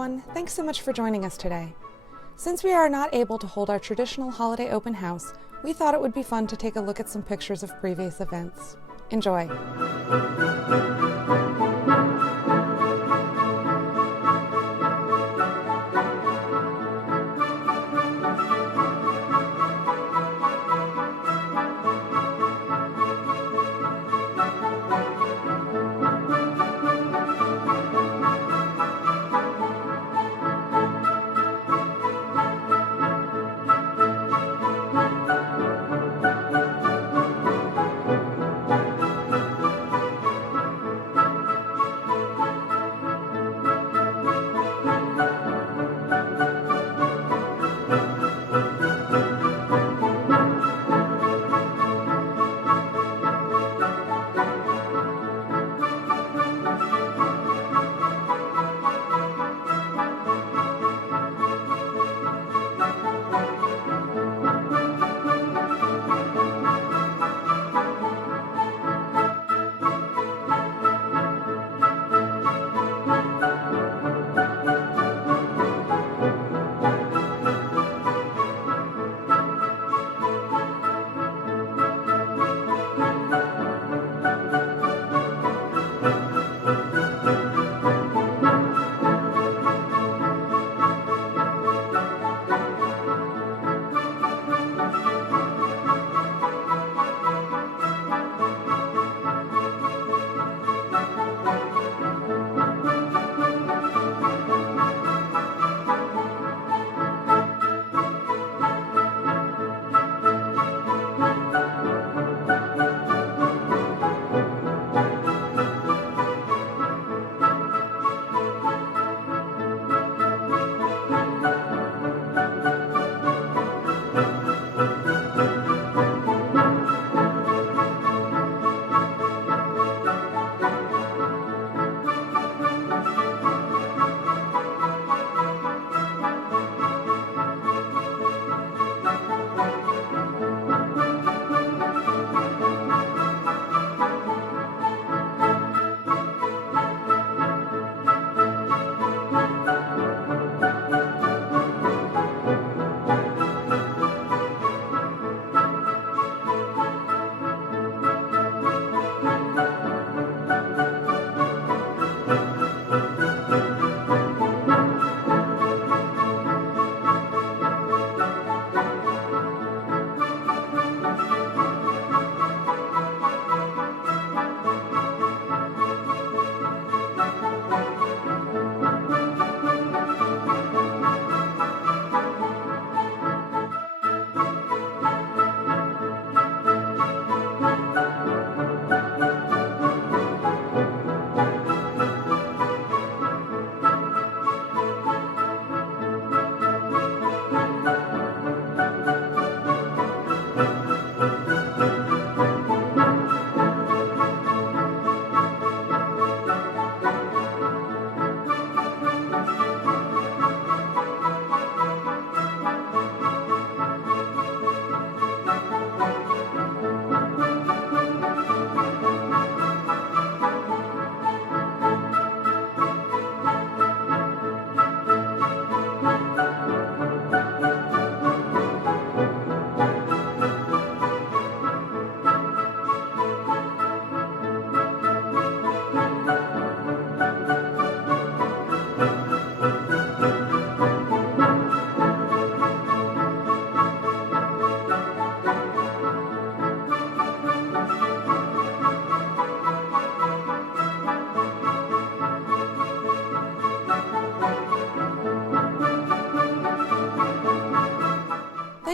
everyone. Thanks so much for joining us today. Since we are not able to hold our traditional holiday open house, we thought it would be fun to take a look at some pictures of previous events. Enjoy.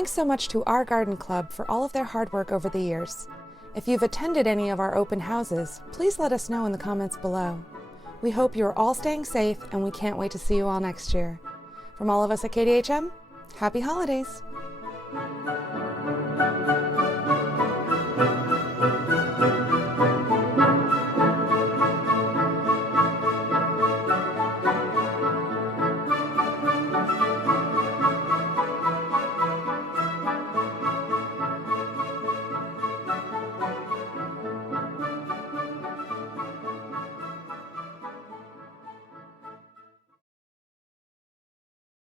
Thanks so much to our garden club for all of their hard work over the years. If you've attended any of our open houses, please let us know in the comments below. We hope you're all staying safe, and we can't wait to see you all next year. From all of us at KDHM, happy holidays!